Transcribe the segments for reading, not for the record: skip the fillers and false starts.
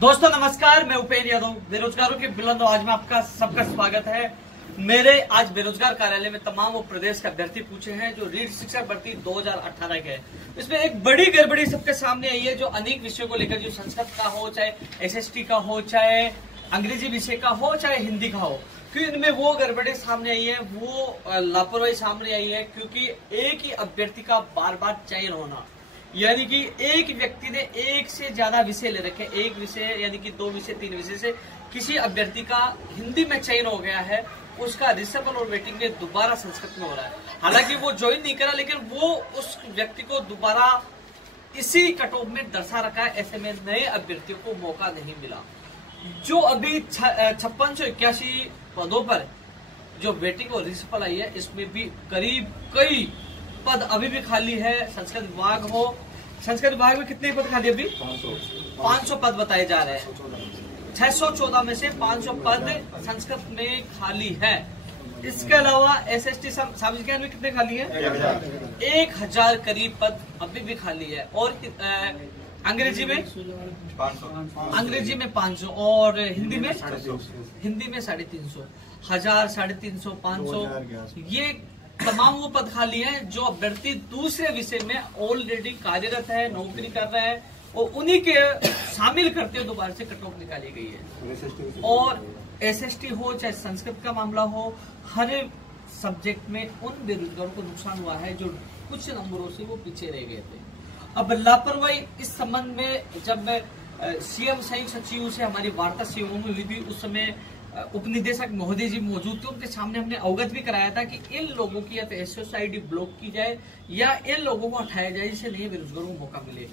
दोस्तों नमस्कार, मैं उपेंद्र यादव बेरोजगारों के बुलंद आवाज में आपका सबका स्वागत है। मेरे आज बेरोजगार कार्यालय में तमाम वो प्रदेश के अभ्यर्थी पूछे हैं जो रीट शिक्षक भर्ती 2018 के है। इसमें एक बड़ी गड़बड़ी सबके सामने आई है, जो अनेक विषयों को लेकर, जो संस्कृत का हो, चाहे एसएसटी का हो, चाहे अंग्रेजी विषय का हो, चाहे हिंदी का हो, क्योंकि इनमें वो गड़बड़ी सामने आई है, वो लापरवाही सामने आई है। क्योंकि एक ही अभ्यर्थी का बार बार चयन होना, यानी कि एक व्यक्ति ने एक से ज्यादा विषय ले रखे, एक विषय यानी कि 2 विषय 3 विषय से किसी अभ्यर्थी का हिंदी में चयन हो गया है, उसका रिसेबल और वेटिंग में दोबारा संस्कृत में हो रहा है। हालांकि वो ज्वाइन नहीं करा, लेकिन वो उस व्यक्ति को दोबारा इसी कट ऑफ में दर्शा रखा है। ऐसे में नए अभ्यर्थियों को मौका नहीं मिला। जो अभी 5681 पदों पर जो वेटिंग और रिसेबल आई है, इसमें भी करीब कई पद अभी भी खाली है। संस्कृत विभाग हो, संस्कृत विभाग में कितने पद खाली अभी? 500 पद बताए जा रहे हैं। 614 में से 500 पद संस्कृत में खाली है। इसके अलावा एसएसटी सामाजिक ज्ञान में कितने खाली है? 1000 करीब पद अभी भी खाली है। और अंग्रेजी में 500 और हिंदी में 350, 1000, 350, 500, ये तमाम वो पद खाली हैं जो अभ्यर्थी दूसरे विषय में ऑलरेडी कार्यरत है, नौकरी कर रहे हैं, और उन्हीं के शामिल करते हुए दोबारा से कट ऑफ निकाली गई है। और एसएसटी हो, चाहे संस्कृत का मामला हो, हर सब्जेक्ट में उन बेरोजगारों को नुकसान हुआ है जो कुछ नंबरों से वो पीछे रह गए थे। अब लापरवाही इस संबंध में जब सीएम संयुक्त सचिव से हमारी वार्ता सीएमओ में हुई थी, उस समय उपनिदेशक महोदय जी मौजूद थे। उनके सामने हमने अवगत भी कराया था कि इन लोगों की या तो एसएसआईडी ब्लॉक की जाए या इन लोगों को हटाया जाए, जिससे नए बेरोजगारों को मौका मिले।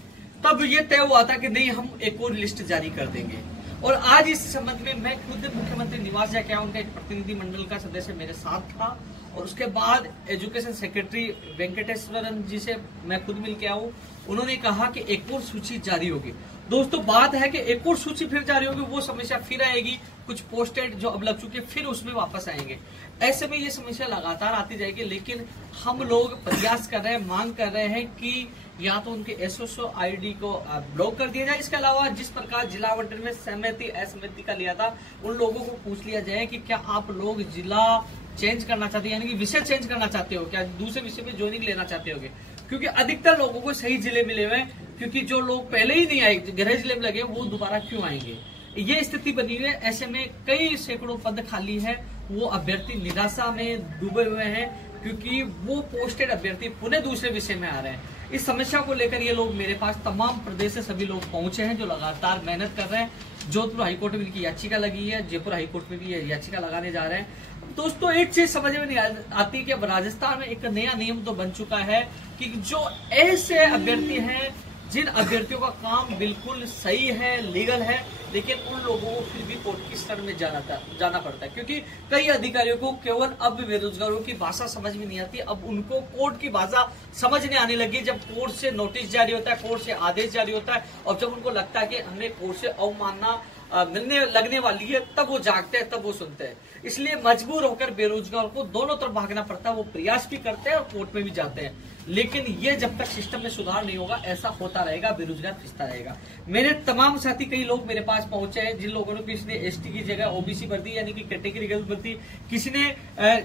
तब ये तय हुआ था कि नहीं, हम एक और लिस्ट जारी कर देंगे। और आज इस संबंध में मैं खुद मुख्यमंत्री निवास जाके आया, उनका एक प्रतिनिधि मंडल का सदस्य मेरे साथ था, और उसके बाद एजुकेशन सेक्रेटरी वेंकटेश्वरन जी से मैं खुद मिल के आऊं। उन्होंने कहा कि एक और सूची जारी होगी। दोस्तों, बात है कि एक और सूची फिर जारी होगी, वो समस्या फिर आएगी, कुछ पोस्टेड जो अब लग चुके फिर उसमें वापस आएंगे। ऐसे में ये समस्या लगातार आती जाएगी। लेकिन हम लोग प्रयास कर रहे हैं, मांग कर रहे हैं कि या तो उनके एसओ आईडी को ब्लॉक कर दिया जाए। इसके अलावा जिस प्रकार जिला आवंटन में सहमति असहमति का लिया था, उन लोगों को पूछ लिया जाए कि क्या आप लोग जिला चेंज करना चाहते हैं, यानी कि विषय चेंज करना चाहते हो, क्या दूसरे विषय में ज्वाइनिंग लेना चाहते होगे। क्योंकि अधिकतर लोगों को सही जिले मिले हुए हैं, क्योंकि जो लोग पहले ही नहीं आए, गृह जिले में लगे, वो दोबारा क्यों आएंगे। ये स्थिति बनी हुई है। ऐसे में कई सैकड़ों पद खाली है, वो अभ्यर्थी निराशा में डूबे हुए हैं, क्योंकि वो पोस्टेड अभ्यर्थी पुनः दूसरे विषय में आ रहे हैं। इस समस्या को लेकर ये लोग मेरे पास तमाम प्रदेश से सभी लोग पहुंचे हैं, जो लगातार मेहनत कर रहे हैं। जोधपुर हाईकोर्ट में इनकी याचिका लगी है, जयपुर हाईकोर्ट में भी ये याचिका लगाने जा रहे हैं। दोस्तों, एक चीज समझ में नहीं आती कि अब राजस्थान में एक नया नियम तो बन चुका है कि जो ऐसे अभ्यर्थी हैं जिन अभ्यर्थियों का काम बिल्कुल सही है, लीगल है, लेकिन उन लोगों को फिर भी कोर्ट की शरण में जाना पड़ता है। क्योंकि कई अधिकारियों को केवल अब बेरोजगारों की भाषा समझ में नहीं आती, अब उनको कोर्ट की भाषा समझने आने लगी। जब कोर्ट से नोटिस जारी होता है, कोर्ट से आदेश जारी होता है, और जब उनको लगता है कि हमें कोर्ट से अवमानना मिलने लगने वाली है, तब वो जागते हैं, तब वो सुनते हैं। इसलिए मजबूर होकर बेरोजगार को दोनों तरफ भागना पड़ता है। वो प्रयास भी करते हैं और कोर्ट में भी जाते हैं, लेकिन ये जब तक सिस्टम में सुधार नहीं होगा, ऐसा होता रहेगा, बेरोजगार फिसता रहेगा। मेरे तमाम साथी, कई लोग मेरे पास पहुंचे हैं, जिन लोगों ने किसी ने एसटी की जगह ओबीसी भर दी, यानी कि कैटेगरी गलत भर दी, किसी ने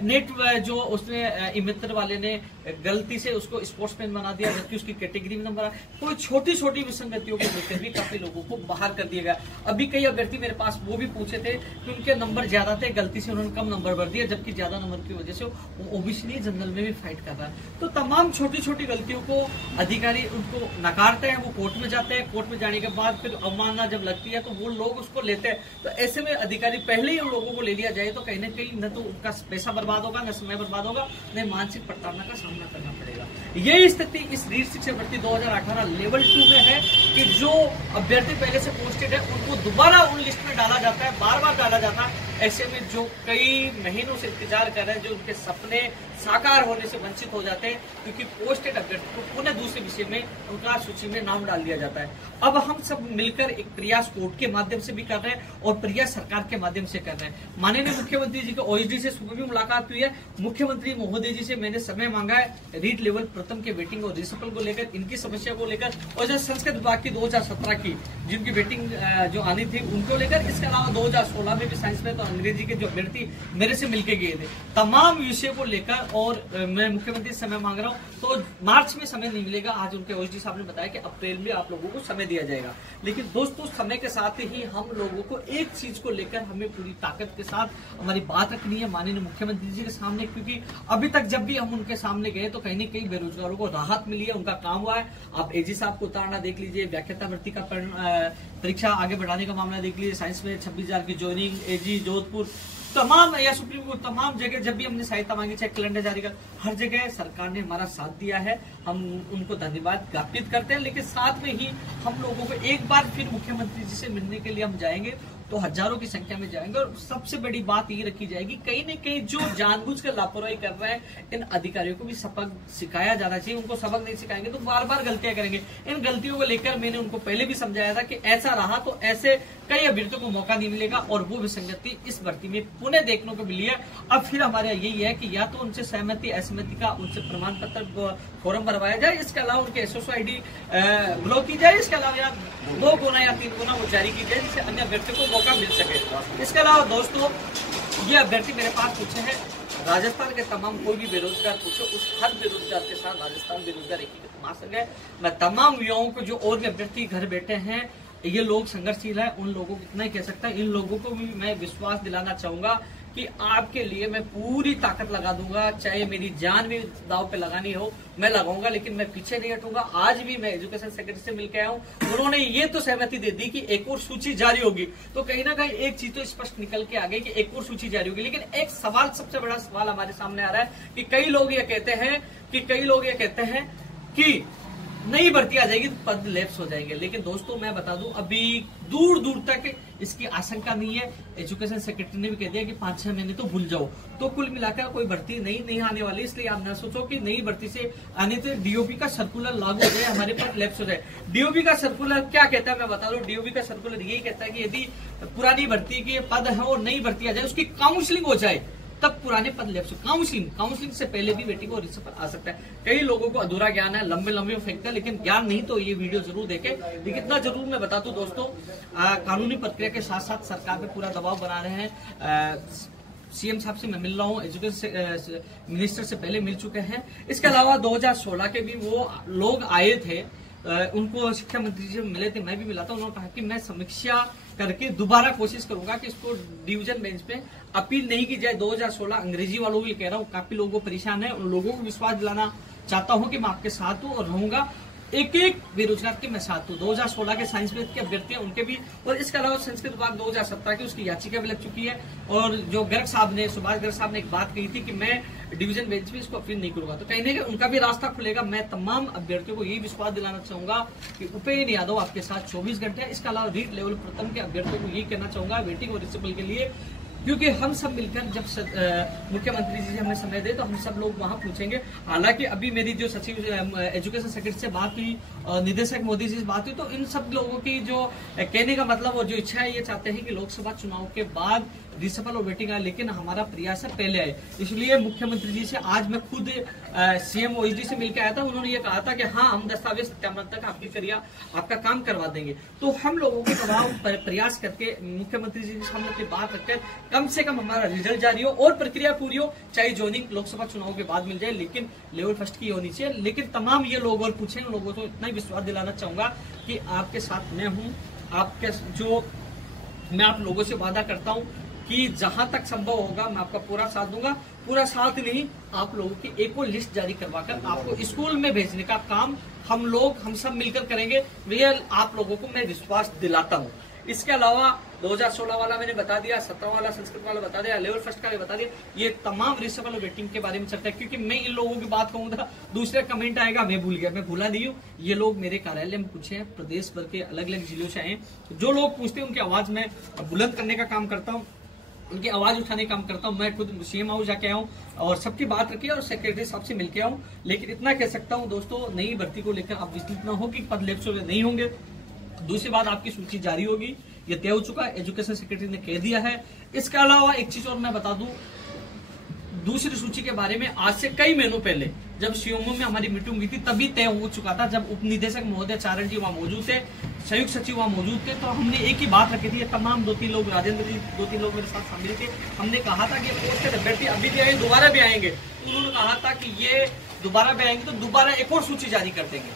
नेट जो उसने मित्र वाले ने गलती से उसको स्पोर्ट्समैन बना दिया, जबकि उसकी कैटेगरी में नंबर। कोई छोटी छोटी विसंगतियों को लेकर भी काफी लोगों को बाहर कर दिया गया। अभी कई अभ्यर्थी मेरे पास वो भी पूछे थे कि उनके नंबर ज्यादा थे, गलती से उन्होंने कम नंबर भर दिया, जबकि ज्यादा नंबर की वजह से वो ओबीसी नहीं, जनरल में भी फाइट कर रहा है। तो तमाम छोटी छोटी गलतियों को अधिकारी उनको नकारते हैं, वो कोर्ट में जाते हैं। कोर्ट में जाने के बाद फिर अवमानना जब लगती है तो वो लोग उसको लेते हैं। तो ऐसे में अधिकारी पहले ही उन लोगों को ले लिया जाए तो कहीं ना कहीं न तो उनका पैसा बर्बाद होगा, न समय बर्बाद होगा, न मानसिक प्रताड़ना का सामना करना पड़ेगा। यही स्थिति इस रीट शिक्षक भर्ती 2018 लेवल 2 में है कि जो अभ्यर्थी पहले से पोस्टेड है उनको दोबारा उन लिस्ट में डाला जाता है, बार बार डाला जाता है। ऐसे में जो कई महीनों से इंतजार कर रहे हैं, जो उनके सपने साकार होने से वंचित हो जाते हैं, क्योंकि पोस्टेड अभ्यर्थी को पुनः दूसरे विषय में उनका सूची में नाम डाल दिया जाता है। अब हम सब मिलकर एक प्रयास कोर्ट के माध्यम से भी कर रहे हैं और प्रयास सरकार के माध्यम से कर रहे हैं। माननीय मुख्यमंत्री जी के ओएसडी से सुबह भी मुलाकात हुई है। मुख्यमंत्री महोदय जी से मैंने समय मांगा है रीट लेवल प्रथम के वेटिंग और रिसफल को लेकर, इनकी समस्या को लेकर, और जो संस्कृत विभाग की 2017 की जिनकी वेटिंग जो आनी थी उनको लेकर। इसके अलावा 2016 में भी साइंस में तो अंग्रेजी के जो अभ्यर्थी मेरे से मिलके गए थे, तमाम विषय को लेकर, और मैं मुख्यमंत्री समय मांग रहा हूँ, तो मार्च में समय नहीं मिलेगा। आज उनके ओएसडी साहब ने बताया कि अप्रैल में आप लोगों को समय दिया जाएगा। लेकिन दोस्तों, समय के साथ ही हम लोगों को एक चीज को लेकर हमें पूरी ताकत के साथ हमारी बात रखनी है माननीय मुख्यमंत्री जी के सामने, क्योंकि अभी तक जब भी हम उनके सामने गए तो कहीं न कहीं बेरोजगारों को राहत मिली है, उनका काम हुआ है। आप एजी साहब को उतारना देख लीजिए, व्याख्याता भर्ती का परीक्षा आगे बढ़ाने का मामला देख लीजिए, साइंस में 26,000 की ज्वाइनिंग, एजी जोधपुर, तमाम या सुप्रीम कोर्ट, तमाम जगह जब भी हमने सहायता मांगी, चाहे कैलेंडर जारी कर, हर जगह सरकार ने हमारा साथ दिया है। हम उनको धन्यवाद ज्ञापित करते हैं। लेकिन साथ में ही हम लोगों को एक बार फिर मुख्यमंत्री जी से मिलने के लिए हम जाएंगे तो हजारों की संख्या में जाएंगे, और सबसे बड़ी बात ये रखी जाएगी, कहीं न कहीं जो जानबूझकर लापरवाही कर रहे हैं इन अधिकारियों को भी सबक सिखाया जाना चाहिए। उनको सबक नहीं सिखाएंगे तो बार बार गलतियां करेंगे। इन गलतियों को लेकर मैंने उनको पहले भी समझाया था कि ऐसा रहा तो ऐसे कई अभ्यर्थियों को मौका नहीं मिलेगा, और वो विसंगति इस भर्ती में पुनः देखने को मिली है। अब फिर हमारा यही है कि या तो उनसे सहमति असहमति का उनसे प्रमाण पत्र फॉर्म भरवाया जाए, इसके अलावा उनके एसओसी आईडी ब्लॉक की जाए, इसके अलावा 2 गुना या 3 गुना वो जारी की जाए, जिससे अन्य अभ्यर्थियों को मौका मिल सके। इसके अलावा दोस्तों, ये अभ्यर्थी मेरे पास पूछे हैं, राजस्थान के तमाम कोई भी बेरोजगार पूछो, उस हर बेरोजगार के साथ राजस्थान बेरोजगार एकीकृत महासंघ है। मैं तमाम युवाओं को, जो और भी अभ्यर्थी घर बैठे हैं, ये लोग संघर्षशील है, उन लोगों को इतना ही कह सकता है, इन लोगों को भी मैं विश्वास दिलाना चाहूंगा कि आपके लिए मैं पूरी ताकत लगा दूंगा, चाहे मेरी जान भी दांव पे लगानी हो मैं लगाऊंगा, लेकिन मैं पीछे नहीं हटूंगा। आज भी मैं एजुकेशन सेक्रेटरी से मिलकर आया हूं, उन्होंने ये तो सहमति दे दी कि एक और सूची जारी होगी। तो कहीं ना कहीं एक चीज तो स्पष्ट निकल के आ गई कि एक और सूची जारी होगी। लेकिन एक सवाल, सबसे बड़ा सवाल हमारे सामने आ रहा है कि कई लोग ये कहते हैं कि नई भर्ती आ जाएगी तो पद लैप्स हो जाएंगे। लेकिन दोस्तों, मैं बता दूं, अभी दूर दूर तक इसकी आशंका नहीं है। एजुकेशन सेक्रेटरी ने भी कह दिया कि 5-6 महीने तो भूल जाओ। तो कुल मिलाकर कोई भर्ती नहीं आने वाली, इसलिए आप न सोचो कि नई भर्ती से आने से डीओपी का सर्कुलर लागू हो जाए, हमारे पास लैप्स हो जाए। डीओपी का सर्कुलर क्या कहता है मैं बता दूं। डीओपी का सर्कुलर यही कहता है कि यदि पुरानी भर्ती के पद है और नई भर्ती आ जाए, उसकी काउंसलिंग हो जाए, तब पुराने पद लैप्स। काउंसलिंग से पहले भी वेटिंग और रिसफल आ सकता है। कई लोगों को अधूरा ज्ञान है, लंबे फेंकता है, लेकिन ज्ञान नहीं तो ये वीडियो जरूर देखें। लेकिन इतना जरूर मैं बता दूं दोस्तों, कानूनी प्रक्रिया के साथ साथ सरकार पे पूरा दबाव बना रहे हैं। सीएम साहब से मैं मिल रहा हूँ, एजुकेशन मिनिस्टर से पहले मिल चुके हैं। इसके अलावा 2016 के भी वो लोग आए थे, उनको शिक्षा मंत्री जी मिले थे, मैं भी मिला था। उन्होंने कहा कि मैं समीक्षा करके दोबारा कोशिश करूंगा कि इसको डिवीजन बेंच पे अपील नहीं की जाए। 2016 अंग्रेजी वालों को भी कह रहा हूँ, काफी लोगों को परेशान है, उन लोगों को विश्वास दिलाना चाहता हूँ कि मैं आपके साथ हूँ और रहूंगा। एक बेरोजगार के मैं साथ हूँ। 2016 के साइंस में के अभ्यर्थी हैं उनके भी, और इसके अलावा संस्कृत विभाग 2017 की उसकी याचिका भी लग चुकी है। और जो गर्ग साहब ने, सुभाष गर्ग साहब ने एक बात कही थी कि मैं डिवीजन बेंच में इसको अपील नहीं करूंगा, तो कहीं ना कहीं उनका भी रास्ता खुलेगा। मैं तमाम अभ्यर्थियों को यही विश्वास दिलाना चाहूंगा कि उपेंद्र यादव आपके साथ 24 घंटे। इसके अलावा रीड लेवल प्रथम के अभ्यर्थियों को यही कहना चाहूंगा, वेटिंग और रिसिबल के लिए, क्योंकि हम सब मिलकर जब मुख्यमंत्री जी से हमें समय दे तो हम सब लोग वहां पूछेंगे। हालांकि अभी मेरी जो सचिव एजुकेशन सेक्रेटरी से बात हुई, निदेशक मोदी जी से बात हुई, तो इन सब लोगों की जो कहने का मतलब और जो इच्छा है, ये चाहते हैं कि लोकसभा चुनाव के बाद रिसफल और वेटिंग आए, लेकिन हमारा प्रयास है पहले आए। इसलिए मुख्यमंत्री जी से आज मैं खुद सीएम ओएसडी से मिलकर आया था। उन्होंने ये कहा था कि हाँ, हम दस्तावेज सत्यापन तक आपकी करिया आपका काम करवा देंगे। तो हम लोगों के दबाव प्रयास करके मुख्यमंत्री जी के सामने अपनी बात रखकर कम से कम हमारा रिजल्ट जारी हो और प्रक्रिया पूरी हो, चाहे ज्वाइनिंग लोकसभा चुनाव के बाद मिल जाए, लेकिन लेवल फर्स्ट की होनी चाहिए। लेकिन तमाम ये लोग और पूछे, उन लोगों को इतना ही विश्वास दिलाना चाहूंगा कि आपके साथ मैं हूँ। आपके जो मैं आप लोगों से वादा करता हूँ कि जहां तक संभव होगा मैं आपका पूरा साथ दूंगा। पूरा साथ नहीं, आप लोगों की एक और लिस्ट जारी करवाकर आपको स्कूल में भेजने का काम हम सब मिलकर करेंगे। रियल आप लोगों को मैं विश्वास दिलाता हूं। इसके अलावा 2016 वाला मैंने बता दिया, 17 वाला संस्कृत वाला बता दिया, लेवल फर्स्ट का भी बता दिया। ये तमाम रिसफल और वेटिंग के बारे में चलता है, क्योंकि मैं इन लोगों की बात कहूंगा दूसरे कमेंट आएगा मैं भूल गया, मैं भूला नहीं हूँ। ये लोग मेरे कार्यालय में पूछे हैं, प्रदेश भर के अलग अलग जिलों से आए। जो लोग पूछते हैं उनकी आवाज में बुलंद करने का काम करता हूँ, उनकी आवाज उठाने का काम करता हूं। मैं खुद सीएम हाउस जाके आया हूं और सबकी बात रखी और सेक्रेटरी साहब से मिलके आऊं। लेकिन इतना कह सकता हूं दोस्तों, नई भर्ती को लेकर आप विचलित ना हो कि पद लैप्स नहीं होंगे। दूसरी बात, आपकी सूची जारी होगी, ये तय हो चुका है, एजुकेशन सेक्रेटरी ने कह दिया है। इसके अलावा एक चीज और मैं बता दूं, दूसरी सूची के बारे में आज से कई महीनों पहले जब सीएमओ में हमारी मीटिंग हुई थी तभी तय हो चुका था, जब उप निदेशक महोदय चारण जी वहां मौजूद थे, संयुक्त सचिव वहां मौजूद थे, तो हमने एक ही बात रखी थी। तमाम 2-3 लोग, राजेंद्र जी 2-3 लोग मेरे साथ शामिल थे। हमने कहा था कि पोस्ट अभ्यर्थी अभी भी आएंगे, दोबारा भी आएंगे। उन्होंने कहा था कि ये दोबारा भी आएंगे तो दोबारा एक और सूची जारी कर देंगे।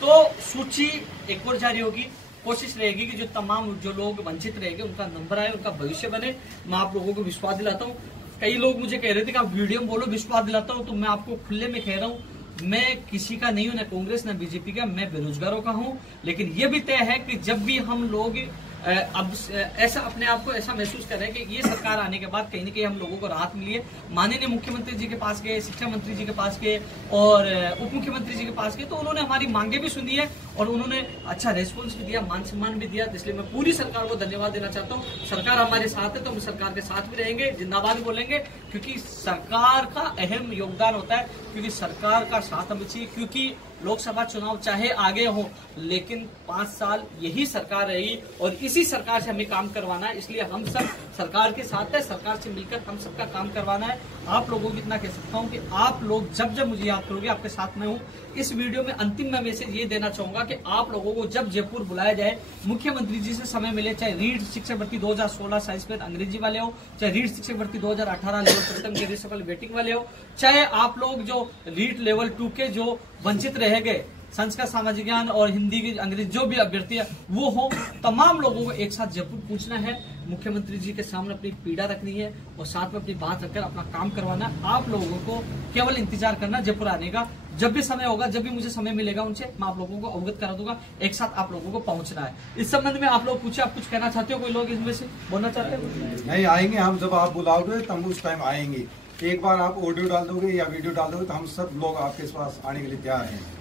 तो सूची एक और जारी होगी। कोशिश रहेगी कि जो तमाम जो लोग वंचित रहेंगे उनका नंबर आए, उनका भविष्य बने। मैं आप लोगों को विश्वास दिलाता हूँ। कई लोग मुझे कह रहे थे कि आप वीडियो में बोलो विश्वास दिलाता हूँ, तो मैं आपको खुले में कह रहा हूँ, मैं किसी का नहीं हूं, न कांग्रेस न बीजेपी का, मैं बेरोजगारों का हूं। लेकिन यह भी तय है कि जब भी हम लोग अब ऐसा अपने आप को ऐसा महसूस कर रहे हैं कि ये सरकार आने के बाद कहीं न कहीं हम लोगों को राहत मिली है। माननीय मुख्यमंत्री जी के पास गए, शिक्षा मंत्री जी के पास गए और उप मुख्यमंत्री जी के पास गए, तो उन्होंने हमारी मांगे भी सुनी है और उन्होंने अच्छा रेस्पॉन्स भी दिया, मान सम्मान भी दिया। इसलिए मैं पूरी सरकार को धन्यवाद देना चाहता हूँ। सरकार हमारे साथ है तो हम सरकार के साथ भी रहेंगे, जिंदाबाद बोलेंगे, क्योंकि सरकार का अहम योगदान होता है, क्योंकि सरकार का साथ हमें चाहिए। क्योंकि लोकसभा चुनाव चाहे आगे हो, लेकिन 5 साल यही सरकार रही और इसी सरकार से हमें काम करवाना है। इसलिए हम सब सरकार के साथ है, सरकार से मिलकर हम सबका काम करवाना है। आप लोगों को इतना कह सकता हूं कि आप लोग जब जब मुझे याद करोगे, आपके साथ मैं हूं। इस वीडियो में अंतिम मैं मैसेज ये देना चाहूंगा कि आप लोगों को जब जयपुर बुलाया जाए, मुख्यमंत्री जी से समय मिले, चाहे रीट शिक्षक भर्ती 2016 साइंस में अंग्रेजी वाले हो, चाहे रीट शिक्षक भर्ती 2018 लेवल प्रथम के सफल वेटिंग वाले हो, चाहे आप लोग जो रीट लेवल 2 के जो वंचित रह गए, संस्कृत, सामाजिक ज्ञान और हिंदी की अंग्रेजी जो भी अभ्यर्थी है वो हो, तमाम लोगों को एक साथ जयपुर पूछना है, मुख्यमंत्री जी के सामने अपनी पीड़ा रखनी है और साथ में अपनी बात रखकर अपना काम करवाना है। आप लोगों को केवल इंतजार करना जयपुर आने का। जब भी समय होगा, जब भी मुझे समय मिलेगा उनसे, मैं आप लोगों को अवगत करा दूंगा। एक साथ आप लोगों को पहुंचना है। इस संबंध में आप लोग पूछे, आप कुछ कहना चाहते हो? कोई लोग इसमें से बोलना चाहते हो? नहीं, आएंगे हम, जब आप बुलाओगे तो हम उस टाइम आएंगे। एक बार आप ऑडियो डाल दोगे या वीडियो डाल दोगे तो हम सब लोग आपके पास आने के लिए तैयार हैं।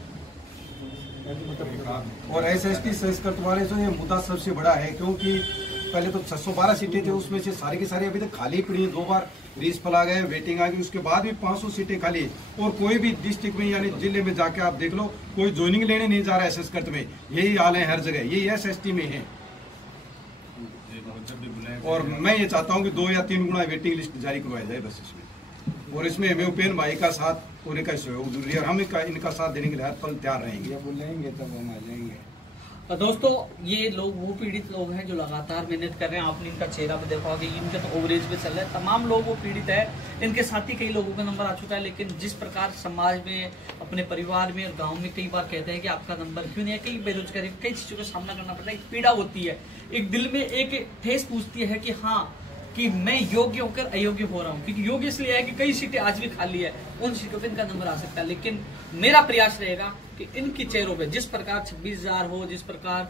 और SST संस्कृत वाले जो ये मुद्दा सबसे बड़ा है, क्योंकि पहले तो 612 सीटें थी, उसमें से सारी की सारी अभी तक खाली पड़ी है। 2 बार रीसफल आ गए, वेटिंग आ गई, उसके बाद भी 500 सीटें खाली है। और कोई भी डिस्ट्रिक्ट में यानी जिले में जाके आप देख लो, कोई ज्वाइनिंग लेने नहीं जा रहा है संस्कृत में। यही हाल है हर जगह, यही SST में है। और मैं ये चाहता हूँ कि 2 या 3 गुना वेटिंग लिस्ट जारी करवाया जाए बस इसमें। और इसमें हमें उपेन्द्र भाई का साथ पूरे का सहयोग जरूरी है और हम इनका साथ देने के लिए हर पल तैयार रहेंगे। बोलेंगे तब हम आ जाएंगे। दोस्तों, ये लोग वो पीड़ित लोग हैं जो लगातार मेहनत कर रहे हैं। आपने इनका चेहरा भी देखा होगा, इनके तो ओवरेज पे चल रहा है। तमाम लोग वो पीड़ित है। इनके साथ ही कई लोगों का नंबर आ चुका है। लेकिन जिस प्रकार समाज में, अपने परिवार में और गांव में कई बार कहते हैं कि आपका नंबर क्यों नहीं है, कई बेरोजगारी, कई चीजों का सामना करना पड़ता है। एक पीड़ा होती है, एक दिल में एक ठेस पूछती है कि हाँ, कि मैं योग्य होकर अयोग्य हो रहा हूं। क्योंकि योग्य इसलिए है कि कई सीटें आज भी खाली है, उन सीटों पे इनका नंबर आ सकता है। लेकिन मेरा प्रयास रहेगा कि इनकी चेहरों पे जिस प्रकार 26,000 हो, जिस प्रकार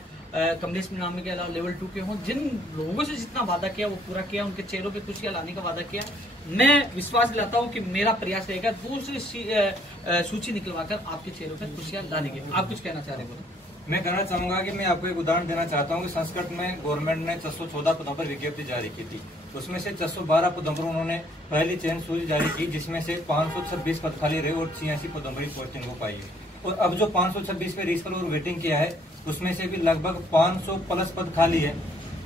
कमलेश मीनामी के अलावा लेवल 2 के हों, जिन लोगों से जितना वादा किया वो पूरा किया, उनके चेहरों पे खुशियां लाने का वादा किया। मैं विश्वास दिलाता हूं कि मेरा प्रयास रहेगा दूसरी सूची निकलवाकर आपके चेहरों पे खुशियां लाने के। आप कुछ कहना चाह रहे हो? मैं कहना चाहूंगा कि मैं आपको एक उदाहरण देना चाहता हूं कि संस्कृत में गवर्नमेंट ने 614 पदों पर विज्ञप्ति जारी की थी। उसमें से 612 पदों पर उन्होंने पहली चयन सूची जारी की, जिसमें से 526 पद खाली रहे और 86 पदों पर पोस्टिंग हो पाई है। और अब जो 526 पे रीसफल और वेटिंग किया है, उसमें से भी लगभग 500 प्लस पद खाली है।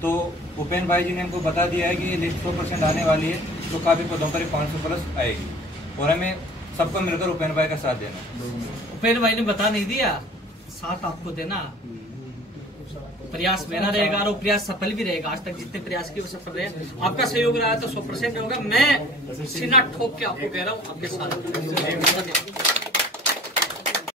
तो उपेन्द्र भाई जी ने हमको बता दिया है कि ये लिस्ट 100% आने वाली है, तो काफी पदों पर 500 प्लस आएगी और हमें सबको मिलकर उपेन्द्र भाई का साथ देना। उपेन्द्र भाई ने बता नहीं दिया, साथ आपको देना। प्रयास मेरा रहेगा और प्रयास सफल भी रहेगा। आज तक जितने प्रयास किए वो सफल रहे। आपका सहयोग रहा तो 100% होगा। मैं सीना ठोक के आपको कह रहा हूँ, आपके साथ।